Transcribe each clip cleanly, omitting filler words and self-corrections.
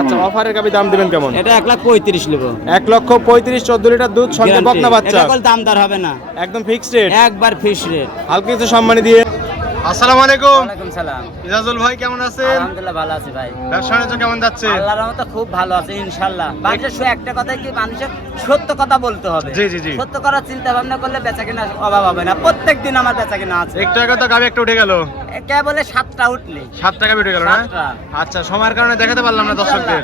আচ্ছা, অফারের গাবি দাম দিবেন কেমন? এটা 1,35,000 নেব। 1,35,000, 14 লিটার দুধ, সঙ্গে বকনা বাচ্চা। এটা কল দামদার হবে না, একদম ফিক্সড রেট, একবার ফিক্স রেট। হালকা কিছু সম্মানী দিয়ে। আসসালামু আলাইকুম। ওয়ালাইকুম সালাম। ইজাজুল ভাই কেমন আছেন? আলহামদুলিল্লাহ ভালো আছি ভাই। ব্যবসা বাণিজ্য কেমন যাচ্ছে? আল্লাহর রহমতে খুব ভালো আছে ইনশাআল্লাহ। মানুষের শুধু একটা কথাই কি, মানুষের সত্য কথা বলতে হবে। জি জি জি। সত্য করার চিন্তা ভাবনা করলে বেচাকেনা অভাব হবে না। প্রত্যেকদিন আমার বেচাকেনা আছে। একটু আগে তো গাবি একটা উঠে গেল। কে বলে 7টা উঠলে 7 টাকা উঠে গেল না? 7টা। আচ্ছা, সময়ের কারণে দেখাতে পারলাম না দর্শকদের।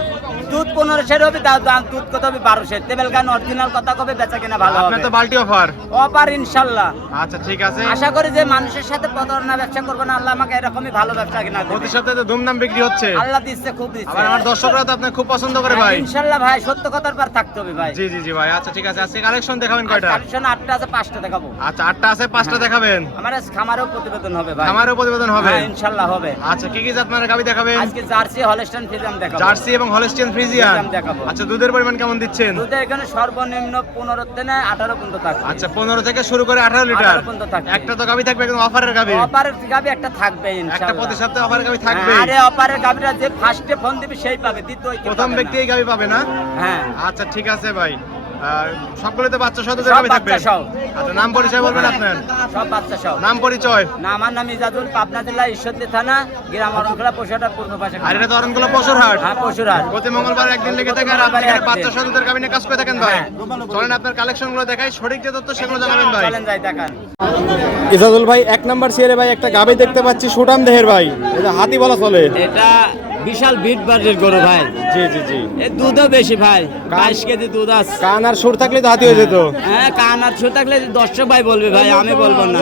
দুধ 1500 হবে, দাম দুধ কত হবে 1200। তেবেল গান অরিজিনাল কথা কবে বেচাকেনা ভালো হবে। আপনার তো বাল্টি অফার। অপার ইনশাআল্লাহ। আচ্ছা ঠিক আছে। আশা করি যে মানুষের সাথে প্রতারণা ব্যবসা করবো না, আল্লাহ আমাকে এরকমই ভালো ব্যবসা কিনা দেবে। প্রতি সপ্তাহে তো ধুমধাম বিক্রি হচ্ছে। আল্লাহ দিচ্ছে, খুব দিচ্ছে। আবার আমার দর্শকরা তো আপনাকে খুব পছন্দ করে ভাই। ইনশাআল্লাহ ভাই, সত্য কথার পর থাকতে হবে ভাই। জি জি জি ভাই। আচ্ছা ঠিক আছে, আজকে কালেকশন দেখাবেন কয়টা? কালেকশন 8টা আছে, 5টা দেখাবো। আচ্ছা, 8টা আছে, 5টা দেখাবেন। আমার আজ খামারেও প্রতিবেদন হবে ভাই। আমারও প্রতিবেদন হবে। হ্যাঁ, ইনশাআল্লাহ হবে। আচ্ছা, কি কি জাত মানের গাবি দেখাবেন? আজকে জার্সি হলস্টাইন ফ্রিজিয়ান দেখাবো। জার্সি এবং হলস্টিয়ান ফ্রিজিয়ান ফ্রিজিয়ান দেখাবো। আচ্ছা, দুধের পরিমাণ কেমন দিচ্ছেন? দুধের এখানে সর্বনিম্ন 15 থেকে 18 পর্যন্ত থাকবে। আচ্ছা, 15 থেকে শুরু করে 18 লিটার 18 পর্যন্ত থাকবে। একটা তো গাবি থাকবে, একদম অফারের গাবি। অপারের গাবি একটা থাকবে একটা ইনশাআল্লাহ। প্রতি সপ্তাহে অফারের গাবি থাকবে। আরে অপারের গাবিটা যে ফার্স্টে ফোন দিবে সেই পাবে, দ্বিতীয় কেউ প্রথম পাবে ব্যক্তি না। এই গাবি পাবে না? হ্যাঁ, আচ্ছা ঠিক আছে ভাই। আর সবগুলোতে বাচ্চা সহ দুধের সব গাবি থাকবে? বাচ্চা সহ। আচ্ছা, নাম পরিচয় বলবেন আপনার? সব বাচ্চা সব। নাম পরিচয়? না, আমার নাম ইজাজুল, পাবনা জেলা ঈশ্বরদী থানা, গ্রাম অরণখোলা, পশুহাটের পূর্ব পাশে। আর এটা তো অরণকুলা পশুরহাট। হ্যাঁ, পশুরহাট। প্রতি মঙ্গলবার একদিন লেগে থাকে, আর আপনি এখানে বাচ্চা সহ দুধের গাবি নিয়ে কাজ করে থাকেন ভাই। হ্যাঁ। চলেন আপনার কালেকশন গুলো দেখাই, সঠিক যে তথ্য সেগুলো জানাবেন ভাই। চলেন যাই দেখান। ইজাজুল ভাই, 1 নাম্বার সিয়ারে ভাই একটা গাবি দেখতে পাচ্ছি, সুটাম দেহের ভাই। এটা হাতি বলা চলে। এটা বিশাল বিট বার্ডের গরু ভাই। জি জি জি। এর দুধও বেশি ভাই, 22 কেজি দুধ আছে। কান আর সুর থাকলে তো হাতি হয়ে যেত। হ্যাঁ, কান আর ছো থাকলে দর্শক ভাই বলবে ভাই, আমি বলবো না।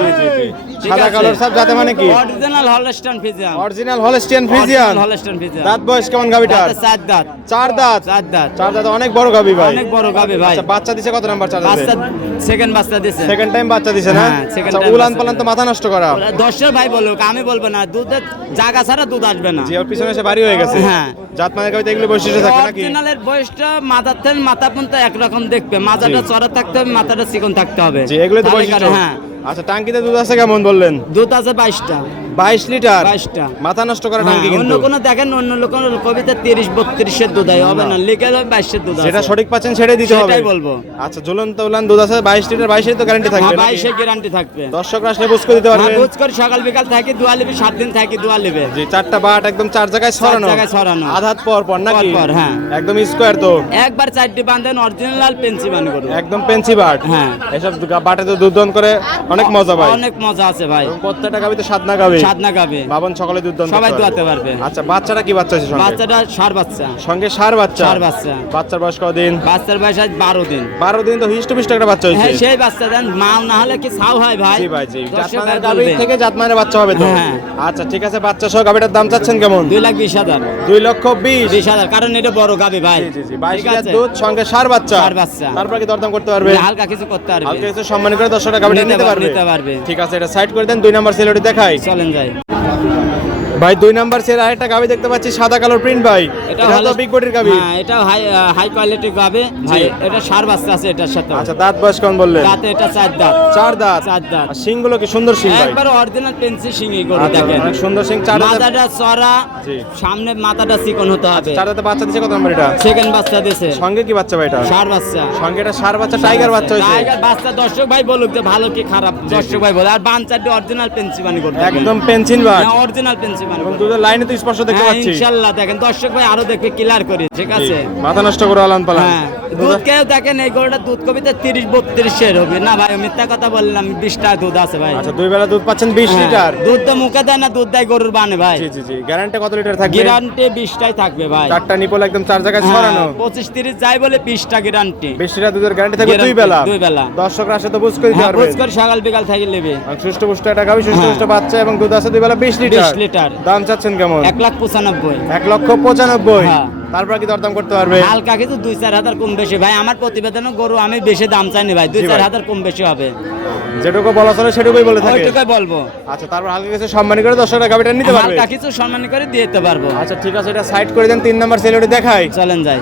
ঠিক সাদা আছে? কালার সব যাতে মানে কি? Original Holstein Friesian. Original Holstein Friesian. Holstein Friesian. দাঁত বয়স কেমন গাবিটা? দাঁতে 4 দাঁত। 4 দাঁত। 4 দাঁত। 4 দাঁত, অনেক বড় গাবি ভাই। অনেক বড় গাবে ভাই। আচ্ছা, বাচ্চা দিছে কত নাম্বার? 4 বাচ্চা দাঁতে সেকেন্ড বাচ্চা দিছে। সেকেন্ড টাইম বাচ্চা দিছে না? হ্যাঁ, second আচ্ছা, time উলান বাচ্চা পালান তো দিছে। মাথা নষ্ট করা। দর্শক ভাই বলুক, আমি বলবো না। দুধের জায়গা ছাড়া দুধ আসবে না। জি, ওর পিছনে এসে বাড়ি হয়ে গেছে। হ্যাঁ। জাত মানে গাবিতে এগুলো বৈশিষ্ট্য থাকে নাকি? অরিজিনালের বয়সটা মাথার থেকে মাথা পর্যন্ত একরকম দেখবে। মাথাটা চড়া থাকতে হবে, মাথাটা চিকন থাকতে হবে। জি, এগুলো তো তাহলে বৈশিষ্ট্য। হ্যাঁ। আচ্ছা, টাঙ্কিতে দুধ আছে কেমন বললেন? দুধ আছে 22টা। 22 লিটার। 22টা। মাথা নষ্ট করা হ্যাঁ, টাঙ্কি অন্য কিন্তু। কোনো দেখেন, অন্য লোকের কবিতা 30-32 দুধ হয়, হবে না। লিখে 22 দুধ আছে। যেটা সঠিক পাচ্ছেন সেটাই দিতে হবে। সেটাই বলবো। আচ্ছা, ঝুলন্ত উলান দুধ আছে 22 লিটার, 22 এর তো গ্যারান্টি থাকবে হ্যাঁ, নাকি? 22 গ্যারান্টি থাকবে। দর্শকরা আসলে বুঝ করে দিতে হ্যাঁ, পারবেন। বুঝ করে সকাল বিকাল থাকি দোয়া লিবি, 7 দিন থাকি দোয়া লিবে। জি, 4টা বাট একদম 4 জায়গায় ছড়ানো। জায়গায় ছড়ানো। আধাত পর পর নাকি? পর, হ্যাঁ। একদম স্কয়ার তো। একবার 4টি বাঁধেন, অরিজিনাল পেন্সি বান করুন। একদম পেন্সি বাট। হ্যাঁ। এসব বাটে তো দুধ দহন করে অনেক মজা ভাই। অনেক মজা আছে ভাই। এবং প্রত্যেকটা গাবিতে সাদনা গাবি। সাদনা গাবে। বাবন সকালে দুধ দহন সবাই করতে দোয়াতে পারবে। আচ্ছা, বাচ্চাটা কি বাচ্চা আছে সঙ্গে? বাচ্চাটা ষাঁড় বাচ্চা। সঙ্গে ষাঁড় বাচ্চা। ষাঁড় বাচ্চা। বাচ্চার বয়স কতদিন? বাচ্চার বয়স আজ 12 দিন। 12 দিন তো হিষ্টপিষ্ট একটা বাচ্চা হয়েছে। হ্যাঁ, সেই বাচ্চা দেন, মাও না হলে কি ছাও হয় ভাই? জি ভাই, জি। দর্শক জাতমানের আর গাবি বলবে। থেকে জাতমানের বাচ্চা হবে তো। হ্যাঁ। আচ্ছা ঠিক আছে, বাচ্চা সহ গাবিটার দাম চাচ্ছেন কেমন? 2,20,000। 2,20,000। 20,000, কারণ এটা বড় গাবি ভাই। জি জি জি। 22 ঠিক লিটার আছে? দুধ, সঙ্গে ষাঁড় বাচ্চা। ষাঁড় বাচ্চা। তারপর কি দরদাম করতে পারবে? হালকা কিছু করতে পারবে। হালকা কিছু সম্মান করে দর্শকরা গাবিটা নিতে নিতে পারবে। নিতে পারবে। ঠিক আছে, এটা সাইড করে দেন। 2 নাম্বার সেলটি দেখাই চলেন যাই। ভাই। 2 নাম্বার সেল আরেকটা গাবি দেখতে পাচ্ছি, সাদা কালো প্রিন্ট ভাই। এটা তো হলো- বিগ বডির গাবি। হ্যাঁ, এটা হাই কোয়ালিটি গাবে ভাই। এটা ষাঁড় বাচ্চা আছে এটার সাথে। আচ্ছা, দাঁত বয়স কেমন বললেন? তাতে এটা 4 দাঁত। 4 দাঁত। 4 দাঁত। আর শিংগুলো কি সুন্দর শিং ভাই? একবার অরিজিনাল পেন্সি শিঙি গরু আচ্ছা, দেখেন। অনেক সুন্দর শিং। 4 দাঁত। মাথাটা চড়া, জি। সামনে মাথাটা চিকন হতে হবে। 4 দাঁতে বাচ্চা দিছে কত নাম্বার এটা? সেকেন্ড বাচ্চা দিছে। সঙ্গে কি বাচ্চা ভাই এটা? ষাঁড় বাচ্চা। সঙ্গে এটা ষাঁড় বাচ্চা, টাইগার বাচ্চা হয়েছে। টাইগার বাচ্চা। দর্শক ভাই বলুক যে ভালো কি খারাপ, দর্শক ভাই বলে। আর বানচারটি অরিজিনাল পেন্সি বানি করতে একদম পেন্সিল বাট। অরিজিনাল পেন্সি বানি এবং দুধের লাইনে তো স্পষ্ট দেখতে হ্যাঁ, পাচ্ছি। ইনশাআল্লাহ দেখেন, দর্শক ভাই আরো দেখবে ক্লিয়ার করে। ঠিক আছে? জি, মাথা নষ্ট করে আলান পালান। হ্যাঁ, দুধ কেউ দেখেন, এই গরুটা দুধ কবিতে 30-32 হবে না ভাই। মিথ্যা কথা বললাম, 20টা দুধ আছে ভাই। আচ্ছা, 2 বেলা দুধ পাচ্ছেন 20 হ্যাঁ, লিটার। দুধ তো মুখে দেয় না, দুধ দেয় গরুর বানে ভাই। জি জি জি। গ্যারান্টি কত লিটার থাকবে? গ্যারান্টি 20টাই থাকবে ভাই। 4টা নিপল একদম 4 জায়গায় ছড়ানো। 25-30 যাই বলে 20টা গ্যারান্টি। 20 লিটার দুধের গ্যারান্টি থাকবে 2 Guarantee, বেলা। 2 বেলা। দর্শকরা আসে তো বুঝ করে দিতে হ্যাঁ, পারবে। বুঝ করে সকাল বিকাল থেকে নেবে। আর সুষ্ঠু পুষ্ট একটা গাবি, সুষ্ঠু হ্যাঁ। পুষ্ট বাচ্চা এবং দুধ আছে 2 বেলা 20 লিটার। 20 লিটার। দাম চাচ্ছেন কেমন? 1,95,000। 1,95,000। হ্যাঁ। তারপর কি দরদাম করতে পারবে? হালকা কিছু 2-4 হাজার কম বেশি ভাই। আমার প্রতিবেদনে গরু আমি বেশি দাম চাইনি ভাই। 2-4 হাজার কম বেশি হবে। যেটুকু বলা চলে সেটুকুই বলে থাকে। ওইটুকুই বলবো। আচ্ছা, তারপর হালকা কিছু সম্মানী করে দর্শকরা গাবিটা নিতে পারবে। হালকা কিছু সম্মান করে দিয়ে দিতে পারবো। আচ্ছা ঠিক আছে, এটা সাইড করে দেন। 3 নাম্বার সেলটি দেখাই। চলেন যাই।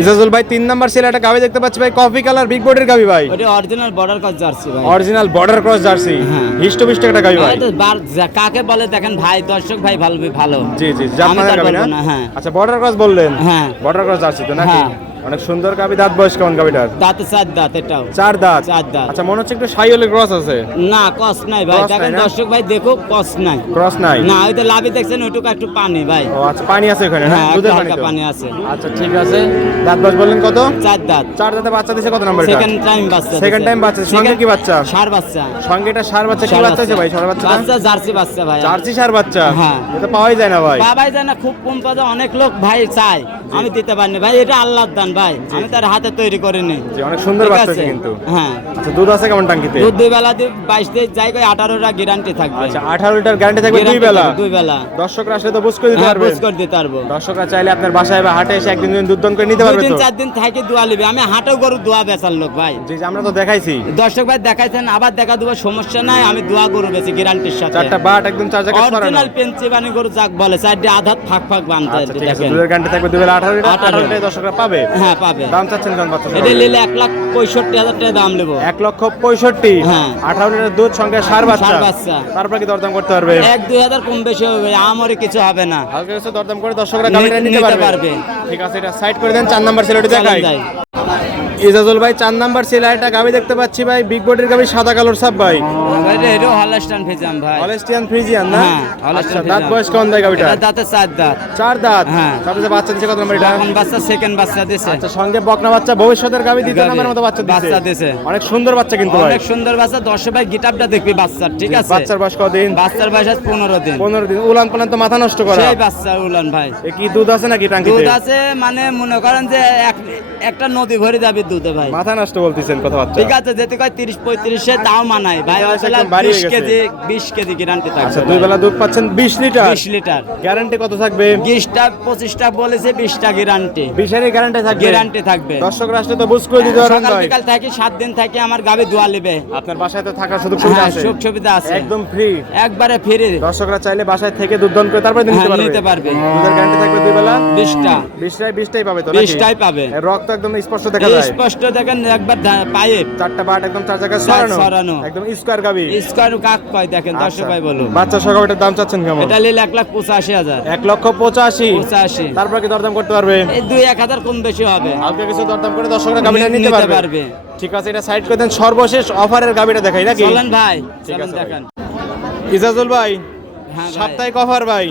ইজাজুল ভাই 3 নাম্বার সেলে একটা গাবি দেখতে পাচ্ছি ভাই, কফি কালার বিগ বডির গাবি ভাই, ওটা অরিজিনাল বর্ডার ক্রস জার্সি ভাই, অরিজিনাল বর্ডার ক্রস জার্সি, হ্যাঁ। হিষ্টপিষ্ট একটা গাবি ভাই। এটা কাকে বলে দেখেন ভাই, দর্শক ভাই ভালো ভালো। জি জি, আমি জাপানের তার গাবি বলবো না? না, হ্যাঁ। আচ্ছা বর্ডার ক্রস বললেন, হ্যাঁ। বর্ডার ক্রস জার্সি তো নাকি? হ্যাঁ। অনেক সুন্দর গাবি। দাঁত বয়স কেমন গাবিটার? দাঁতে 4 দাঁত এটাও। 4 দাঁত। 4 দাঁত। আচ্ছা মনে হচ্ছে একটু সাইওয়ালের ক্রস আছে। না কস নাই ভাই, Cross দেখেন নাই না? দর্শক ভাই দেখো কস নাই। ক্রস নাই? না ওই তো লাভি দেখছেন ওইটুকু একটু পানি ভাই। ও আচ্ছা, পানি আছে ওখানে না? হ্যাঁ, দুধের একটু পানি হালকা তো? পানি আছে। আচ্ছা ঠিক আছে। দাঁত বয়স বললেন কত? 4 দাঁত। 4 দাঁতে বাচ্চা দিছে কত নাম্বার এটা? সেকেন্ড টাইম বাচ্চা। Second time বাচ্চা, সঙ্গে কি বাচ্চা? ষাঁড় বাচ্চা। সঙ্গে এটা ষাঁড় বাচ্চা, কি ষাঁড় বাচ্চা আছে ভাই? ষাঁড় বাচ্চা? বাচ্চা জার্সি বাচ্চা ভাই। জার্সি ষাঁড় বাচ্চা? হ্যাঁ। এটা পাওয়াই যায় না ভাই। বাবাই যায় না, খুব কম পাওয়া যায়। অনেক লোক ভাই চায়, আমি দিতে পারিনি ভাই, এটা আল্লাহর দান ভাই, আমি তার হাতে তৈরি করিনি। জি, অনেক সুন্দর ঠিক বাচ্চা আছে? আছে কিন্তু। হ্যাঁ। আচ্ছা দুধ আছে কেমন টাঙ্কিতে? দুধ 2 বেলা দিয়ে 22 জায়গায় 18টা গ্যারান্টি থাকবে। আচ্ছা 18 লিটার গ্যারান্টি থাকবে 2 Guarantee বেলা? থাকবে, 2 বেলা। দর্শকরা আসলে তো বুঝ করে দিতে হ্যাঁ, পারবেন? বুঝ করে দিতে পারবো। দর্শকরা চাইলে আপনার বাসায় বা হাটে এসে একদিন দুদিন দুধ দান করে নিতে 2 পারবে দিন তো? 4 দিন থাকে দোয়া লিবে, আমি হাটেও গরু দোয়া বেচার লোক ভাই। জি জি, আমরা তো দেখাইছি। দর্শক ভাই দেখাইছেন, আবার দেখা দেবো, সমস্যা নাই, আমি দোয়া গরু বেচি গ্যারান্টির সাথে। 4টা বাট একদম 4 জায়গায় ছড়ানো। অরিজিনাল পেন্সিবানি গরু যাক বলে, 4টে আধাত ফাঁক ফাঁক বানতে আচ্ছা ঠিক আছে, দেখেন। দুধের গ্যারান্টি থাকবে 2 বেলা 18 লিটার। 18 18 লিটার দর্শকরা পাবে। হ্যাঁ পাবে। দাম চাচ্ছেন কেমন বাচ্চা? এটা নিলে 1,65,000 টাকা দাম নেবো। 1,65,000। হ্যাঁ। 18 লিটার দুধ সঙ্গে ষাঁড় বাচ্চা। ষাঁড় বাচ্চা। তারপর কি দরদাম করতে পারবে? 1-2 হাজার কম বেশি হবে, আমারই কিছু হবে না। হালকা কিছু দরদাম করে দর্শকরা গাড়িটা নিতে নিতে পারবে। পারবে। ঠিক আছে, এটা সাইড করে দেন। 4 নাম্বার সেলটি চলেন দেখাই। যাই। ইজাজুল ভাই 4 নাম্বার সেলে একটা গাবি দেখতে পাচ্ছি ভাই, বিগ বডির গাবি, সাদা কালোর সাপ ভাই, এটা হলস্টাইন ফিজিয়াম ভাই। হলস্টিয়ান ফ্রিজিয়ান না? হ্যাঁ, আচ্ছা হলস্টাইন দাঁত ফ্রিজিয়ান। বয়স কেমন দেয় গাবিটা? এটা দাঁতে 4 দাঁত। 4 দাঁত। হ্যাঁ। তারপরে যে বাচ্চা দিছে কত নাম্বার এটা? এখন বাচ্চা সেকেন্ড বাচ্চা দিছে। আচ্ছা সঙ্গে বকনা বাচ্চা, ভবিষ্যতের গাবি দ্বিতীয় গাভী। নাম্বারের মতো বাচ্চা বাচ্চা দিছে। অনেক সুন্দর বাচ্চা কিন্তু ভাই। অনেক সুন্দর বাচ্চা। দর্শক ভাই গিটাপটা দেখবি বাচ্চার, ঠিক আছে? বাচ্চার বয়স কতদিন? বাচ্চার বয়স আজ 15 দিন। 15 দিন। উলান পালান তো মাথা নষ্ট করা। সেই বাচ্চা উলান ভাই। এ কি দুধ আছে নাকি টাঙ্কিতে? দুধ আছে, মানে মনে করেন যে একটা নদী ভরে যাবে দুধে ভাই। মাথা নষ্ট বলতেছেন কথাবার্তা। ঠিক আছে, যেতে কয় 30-35 তাও মানায় ভাই। এটা আসলে একদম বাড়ি হয়ে 20 গেছে। কেজি 20 কেজি গ্যারান্টি থাকবে। আচ্ছা 2 বেলা দুধ পাচ্ছেন 20 লিটার। 20 লিটার গ্যারান্টি কত থাকবে? 20টা 25টা বলেছে, 20টা গ্যারান্টি। 20 এর গ্যারান্টি থাকবে। গ্যারান্টি থাকবে। দর্শকরা আসলে তো বুঝ করে দিতে পারবেন সকাল ভাই। বিকাল থাকি 7 দিন থাকি, আমার গাবে দোয়া লিবে। আপনার বাসায় তো থাকার সুযোগ সুবিধা হ্যাঁ, আছে? সুখ সুবিধা আছে, একদম ফ্রি। একবারে ফ্রি। দর্শকরা চাইলে বাসায় থেকে দুধ দান করে তারপরে নিতে হ্যাঁ, পারবে। নিতে পারবে। দুধের গ্যারান্টি থাকবে 2 বেলা 20টা 20টাই পাবে তো নাকি? 20টাই পাবে। এর রক্ত একদম স্পষ্ট দেখা যায়। স্পষ্ট দেখেন, একবার পাইপ 4টা বাট একদম 4 জায়গায় ছড়ানো। ছড়ানো। একদম স্কয়ার গাবি। স্কোয়ার কাক কয় দেখেন দর্শক ভাই বলুন। বাচ্চা সহ এটার দাম চাচ্ছেন কেমন? এটা নিলে 1,85,000। 1,85,000। 85। তারপর কি দরদাম করতে পারবে? এই 2-1 হাজার কম বেশি হবে। হালকা কিছু দরদাম করে দর্শকরা গাবিটা নিতে নিতে পারবে। পারবে। ঠিক আছে, এটা সাইড করে দেন। সর্বশেষ অফারের গাবিটা দেখাই নাকি? চলেন ভাই, ঠিক চলেন আছে দেখেন। ইজাজুল ভাই হ্যাঁ ভাই। সাপ্তাহিক অফার ভাই।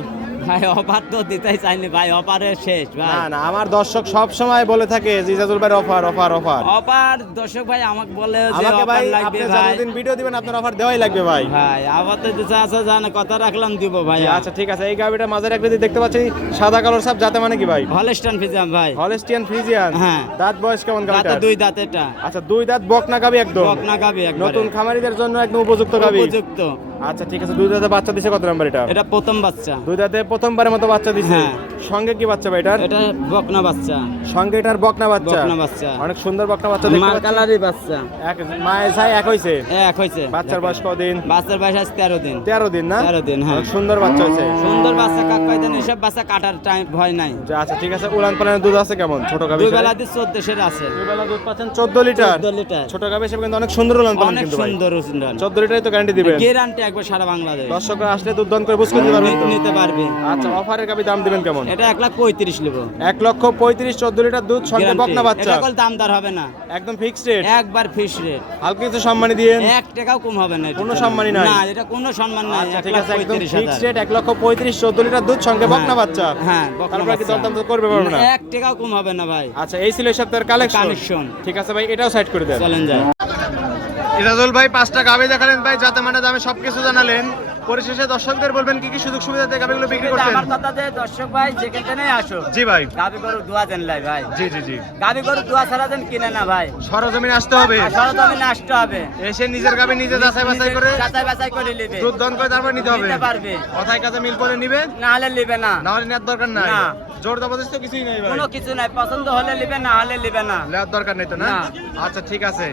ভাই অফার তো দিতেই চাইনি ভাই, অফারের শেষ ভাই। না না, আমার দর্শক সব সময় বলে থাকে যে ইজাজুল ভাই অফার অফার অফার। অফার দর্শক ভাই আমাকে বলে যে আমাকে ভাই অফার লাগবে আপনি ভাই। যতদিন ভিডিও দিবেন আপনার অফার দেওয়াই লাগবে ভাই। ভাই আবার তো দিতে আছে, জানে কথা রাখলাম দিব ভাই। আচ্ছা ঠিক আছে, এই গাবিটা মাঝের একদিন দেখতে পাচ্ছি সাদা কালোর সাপ, যাতে মানে কি ভাই? হলস্টাইন ফিজিয়াম ভাই। Holstein Friesian. হ্যাঁ। দাঁত বয়স কেমন দাঁতে গাবিটার? 2 দাঁত এটা। আচ্ছা 2 দাঁত বকনা গাবি একদম। বকনা গাবি একবারে। নতুন খামারিদের জন্য একদম উপযুক্ত গাবি। উপযুক্ত। আচ্ছা ঠিক আছে, 2 দাঁতে বাচ্চা দিছে কত নাম্বার এটা? এটা প্রথম বাচ্চা। 2 দাঁতে প্রথমবারের মতো বাচ্চা দিছে। হ্যাঁ। সঙ্গে কি বাচ্চা ভাই এটার? এটা বকনা বাচ্চা। সঙ্গে এটার বকনা বাচ্চা। বকনা বাচ্চা। অনেক সুন্দর বকনা বাচ্চা দেখতে মাল পাচ্ছি। কালারই বাচ্চা। এক মায়ের ছাই এক হইছে। এক হইছে। বাচ্চার বয়স কদিন? বাচ্চার বয়স আজ 13 দিন। 13 দিন না? 13 দিন, হ্যাঁ। অনেক সুন্দর বাচ্চা হইছে। সুন্দর বাচ্চা কাক পাইতেন, এসব বাচ্চা কাটার টাইম ভয় নাই। আচ্ছা ঠিক আছে, উলান পালানের দুধ আছে কেমন ছোট গাবি? 2 বেলা দিয়ে 14 আছে। 2 বেলা দুধ পাচ্ছেন 14 লিটার। 14 লিটার। ছোট গাবি হিসেবে কিন্তু অনেক সুন্দর উলান পালান অনেক কিন্তু ভাই। সুন্দর সুন্দর। 14 লিটারই তো গ্যারান্টি দিবেন। গ্যারান্টি একবার সারা বাংলাদেশ। দর্শকরা আসলে দুধ দান করে বুঝ করে দিতে পারবেন তো? নিতে পারবে। আচ্ছা অফারের গাবি দাম দিবেন কেমন? এটা 1,35,000 নেব। 1,35,000 14 লিটার দুধ সঙ্গে Guarantee। বকনা বাচ্চা। এটা কল দামদার হবে না, একদম ফিক্সড রেট। একবার ফিক্স রেট। হালকা কিছু সম্মানী দিয়েন। 1 টাকাও কম হবে না। কোনো সম্মানই নাই? না, এটা কোনো সম্মান নাই। আচ্ছা ঠিক আছে, একদম 1,35,000 ফিক্সড রেট 1,35,000 14 লিটার দুধ সঙ্গে বকনা বাচ্চা। হ্যাঁ, বকনা তারপর কি বাচ্চা। দরদাম তো করবে পারবে না? 1 টাকাও কম হবে না ভাই। আচ্ছা এই ছিল এই সপ্তাহের কালেকশন। Collection। ঠিক আছে ভাই, এটাও সাইড করে দেন। চলেন যাই। ইরাজুল ভাই 5টা গাবি দেখালেন ভাই, যাতে মানে দামে সবকিছু জানালেন। পরিশেষে দর্শকদের বলবেন কি কি সুযোগ সুবিধা দিয়ে গাবিগুলো বিক্রি করছেন? আমার কথা যে দর্শক ভাই যেখানেই আসো, জি ভাই। গাবি গরু দোয়া দেন লাই ভাই। জি জি জি। গাবি গরু দোয়া ছাড়া দেন কিনে না ভাই। সরজমিনে আসতে হবে। সরজমিনে আসতে হবে। এসে নিজের গাবি নিজে যাচাই বাছাই করে যাচাই বাছাই করে নিবে। দুধ দান করে তারপর নিতে হবে। নিতে পারবে। কথায় কাজে মিল করে নিবে, না হলে নিবে না। না হলে নেওয়ার দরকার নাই। না। জোর জবরদস্তি তো কিছুই নেই ভাই, কোনো কিছু নাই, পছন্দ হলে নিবে, না হলে নিবে না। নেওয়ার দরকার নেই তো না? না। আচ্ছা ঠিক আছে,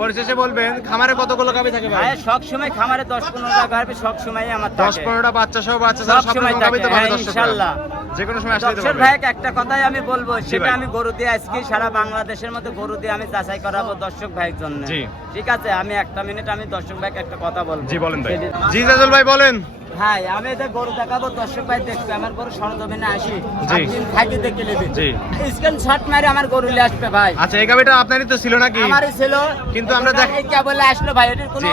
পরিশেষে বলবেন খামারে কতগুলো গাভী থাকে ভাই? ভাই সব সময় খামারে 10-15টা গাভী সব সময় আমার 10-15টা বাচ্চা সহ বাচ্চা ছাড়া সব সব সময় রকম গাভী তো থাকে, ভালো হ্যাঁ, দর্শকরা। ইনশাআল্লাহ। যে কোনো সময় আসতে দর্শক পারবে। ভাই একটা কথাই আমি বলবো, সেটা ভাই। আমি গরু দিয়ে আজকে সারা বাংলাদেশের মধ্যে গরু দিয়ে আমি যাচাই করাবো দর্শক ভাইয়ের জন্য। জি। ঠিক আছে, আমি একটা মিনিট আমি দর্শক ভাইকে একটা কথা বলবো। জি বলেন ভাই। সেটি- জি রাজুল ভাই বলেন। ভাই আমি এটা গরু দেখাবো, দর্শক ভাই দেখবে আমার গরু সরজমিনে আসি, জি। একদিন থাকি দেখে নেবে। জি। স্ক্রিনশট মারে আমার গরু নিয়ে আসবে ভাই। আচ্ছা এই গাভীটা আপনারই তো ছিল নাকি? আমারই ছিল, কিন্তু আমরা দেখ- কে বলে আসলো ভাই, এটির কোনো জি।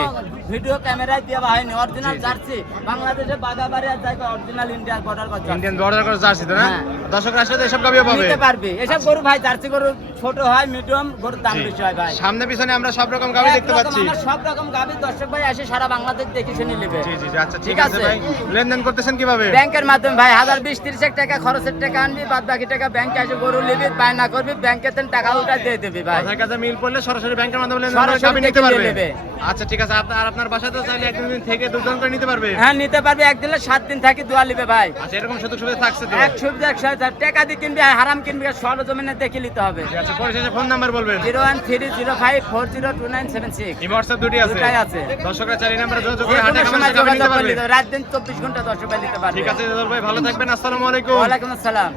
ভিডিও ক্যামেরায় দেওয়া হয়নি, অরিজিনাল জি, জি। জার্সি বাংলাদেশে বাগাবাড়ি আর জায়গা অরিজিনাল ইন্ডিয়ার বর্ডার কথা। ইন্ডিয়ান বর্ডার করে জার্সি তো না? হ্যাঁ। দর্শকরা আসলে তো এসব গাভীও পাবে। নিতে পারবে এসব গরু ভাই, জার্সি গরু ছোট হয়, মিডিয়াম গরুর দাম জি। বেশি হয় ভাই। সামনে পিছনে আমরা সব রকম গাভী দেখতে একরকম পাচ্ছি। আমার সব রকম গাভী দর্শক ভাই আসে সারা বাংলাদেশ দেখে শুনে নেবে। জি জি জি, আচ্ছা ঠিক ঠিক আছে আছে। ভাই। লেনদেন করতেছেন কিভাবে? ব্যাংকের মাধ্যমে ভাই 1020-30 টাকা খরচের টাকা আনবি, বাদ বাকি টাকা ব্যাংকে এসে গরু নিবি, বায়না করবি, ব্যাংকে টাকা উঠা দিয়ে দিবি ভাই। কথার কাছে মিল পড়লে সরাসরি ব্যাংকের মাধ্যমে লেনদেন করে সরাসরি গাভী নিতে দেখে পারবে। নিয়ে নেবে। আচ্ছা ঠিক আছে, আর আপনার বাসায় তো চাইলে একদিন দুদিন থেকে দুজন করে নিতে পারবে। হ্যাঁ নিতে পারবি, একদিনে 7 দিন থাকি দোয়া নিবে ভাই। আচ্ছা এরকম সুযোগ সুবিধা থাকছে তো? এক সুবিধা 100 টাকা দিয়ে কিনবি, আর হারাম কিনবি, সরজমিনে দেখে নিতে হবে। ঠিক আছে, পরিশেষে ফোন নাম্বার বলবেন। 01305402976। এই হোয়াটসঅ্যাপ দুটি আছে। দুটাই আছে। দর্শকরা চাইলে এই নাম্বারে যোগাযোগ যে করে হাটে কোনো খামারে সময় গাভী নিতে যোগাযোগ পারবে। করলে রাত দিন 24 ঘন্টা দর্শক ভাই নিতে পারবে। ঠিক আছে রাজুল ভাই, ভালো থাকবেন, আসসালামু আলাইকুম। ওয়ালাইকুম আসসালাম।